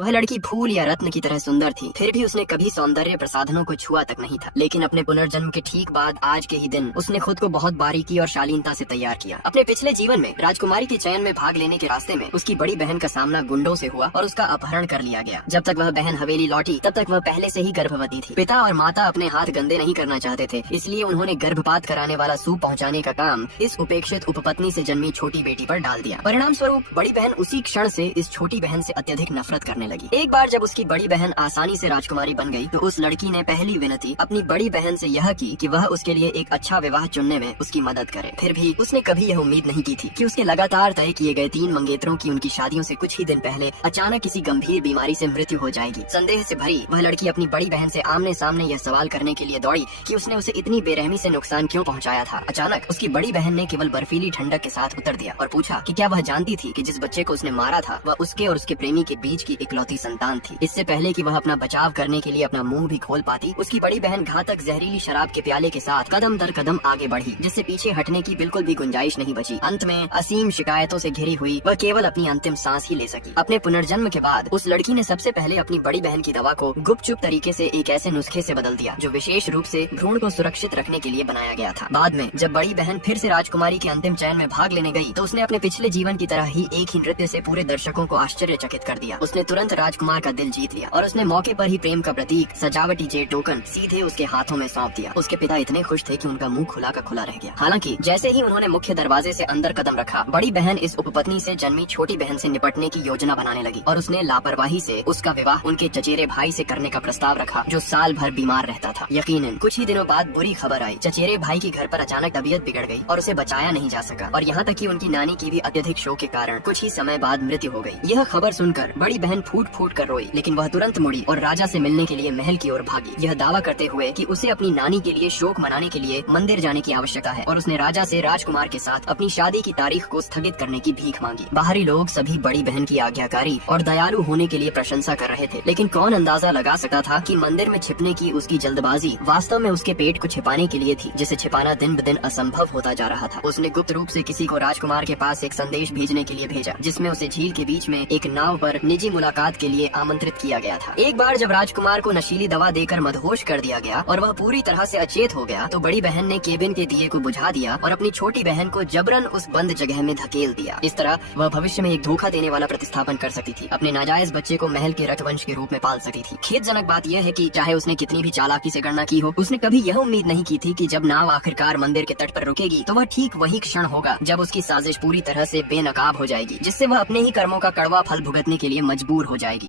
वह लड़की फूल या रत्न की तरह सुंदर थी, फिर भी उसने कभी सौंदर्य प्रसाधनों को छुआ तक नहीं था। लेकिन अपने पुनर्जन्म के ठीक बाद आज के ही दिन उसने खुद को बहुत बारीकी और शालीनता से तैयार किया। अपने पिछले जीवन में राजकुमारी के चयन में भाग लेने के रास्ते में उसकी बड़ी बहन का सामना गुंडों से हुआ और उसका अपहरण कर लिया गया। जब तक वह बहन हवेली लौटी तब तक वह पहले से ही गर्भवती थी। पिता और माता अपने हाथ गंदे नहीं करना चाहते थे, इसलिए उन्होंने गर्भपात कराने वाला सूप पहुँचाने का काम इस उपेक्षित उपपत्नी से जन्मी छोटी बेटी पर डाल दिया। परिणाम स्वरूप बड़ी बहन उसी क्षण से इस छोटी बहन से अत्यधिक नफरत करने लगी। एक बार जब उसकी बड़ी बहन आसानी से राजकुमारी बन गई तो उस लड़की ने पहली विनती अपनी बड़ी बहन से यह की कि वह उसके लिए एक अच्छा विवाह चुनने में उसकी मदद करे। फिर भी उसने कभी यह उम्मीद नहीं की थी कि उसके लगातार तय किए गए 3 मंगेतरों की उनकी शादियों से कुछ ही दिन पहले अचानक किसी गंभीर बीमारी से मृत्यु हो जाएगी। संदेह से भरी वह लड़की अपनी बड़ी बहन से आमने सामने यह सवाल करने के लिए दौड़ी कि उसने उसे इतनी बेरहमी से नुकसान क्यों पहुँचाया था। अचानक उसकी बड़ी बहन ने केवल बर्फीली ठंडक के साथ उत्तर दिया और पूछा कि क्या वह जानती थी कि जिस बच्चे को उसने मारा था वह उसके और उसके प्रेमी के बीच की इकलौती संतान थी। इससे पहले कि वह अपना बचाव करने के लिए अपना मुंह भी खोल पाती, उसकी बड़ी बहन घातक जहरीली शराब के प्याले के साथ कदम दर कदम आगे बढ़ी, जिससे पीछे हटने की बिल्कुल भी गुंजाइश नहीं बची। अंत में असीम शिकायतों से घिरी हुई वह केवल अपनी अंतिम सांस ही ले सकी। अपने पुनर्जन्म के बाद उस लड़की ने सबसे पहले अपनी बड़ी बहन की दवा को गुपचुप तरीके से एक ऐसे नुस्खे से बदल दिया जो विशेष रूप से भ्रूण को सुरक्षित रखने के लिए बनाया गया था। बाद में जब बड़ी बहन फिर से राजकुमारी के अंतिम चयन में भाग लेने गई तो उसने अपने पिछले जीवन की तरह ही एक ही नृत्य से पूरे दर्शकों को आश्चर्यचकित कर दिया। उसने तुरंत राजकुमार का दिल जीत लिया और उसने मौके पर ही प्रेम का प्रतीक सजावटी जेड टोकन सीधे उसके हाथों में सौंप दिया। उसके पिता इतने खुश थे कि उनका मुंह खुला का खुला रह गया। हालांकि जैसे ही उन्होंने मुख्य दरवाजे से अंदर कदम रखा, बड़ी बहन इस उपपत्नी से जन्मी छोटी बहन से निपटने की योजना बनाने लगी और उसने लापरवाही से उसका विवाह उनके चचेरे भाई से करने का प्रस्ताव रखा, जो साल भर बीमार रहता था। यकीनन कुछ ही दिनों बाद बुरी खबर आई। चचेरे भाई की घर पर अचानक तबीयत बिगड़ गई और उसे बचाया नहीं जा सका और यहाँ तक कि उनकी नानी की भी अत्यधिक शोक के कारण कुछ ही समय बाद मृत्यु हो गई। यह खबर सुनकर बड़ी बहन फूट फूट कर रोई, लेकिन वह तुरंत मुड़ी और राजा से मिलने के लिए महल की ओर भागी, यह दावा करते हुए कि उसे अपनी नानी के लिए शोक मनाने के लिए मंदिर जाने की आवश्यकता है। और उसने राजा से राजकुमार के साथ अपनी शादी की तारीख को स्थगित करने की भीख मांगी। बाहरी लोग सभी बड़ी बहन की आज्ञाकारी और दयालु होने के लिए प्रशंसा कर रहे थे, लेकिन कौन अंदाजा लगा सकता था कि मंदिर में छिपने की उसकी जल्दबाजी वास्तव में उसके पेट को छिपाने के लिए थी, जिसे छिपाना दिन ब दिन असंभव होता जा रहा था। उसने गुप्त रूप से किसी को राजकुमार के पास एक संदेश भेजने के लिए भेजा, जिसमें उसे झील के बीच में एक नाव पर निजी मुलाकात के लिए आमंत्रित किया गया था। एक बार जब राजकुमार को नशीली दवा देकर मदहोश कर दिया गया और वह पूरी तरह से अचेत हो गया, तो बड़ी बहन ने केबिन के दिए को बुझा दिया और अपनी छोटी बहन को जबरन उस बंद जगह में धकेल दिया। इस तरह वह भविष्य में एक धोखा देने वाला प्रतिस्थापन कर सकती थी, अपने नाजायज बच्चे को महल के रखवंश के रूप में पाल सकती थी। खेदजनक बात यह है कि चाहे उसने कितनी भी चालाकी से गणना की हो, उसने कभी यह उम्मीद नहीं की थी कि जब नाव आखिरकार मंदिर के तट पर रुकेगी तो वह ठीक वही क्षण होगा जब उसकी साजिश पूरी तरह से बेनकाब हो जाएगी, जिससे वह अपने ही कर्मों का कड़वा फल भुगतने के लिए मजबूर हो जाएगी।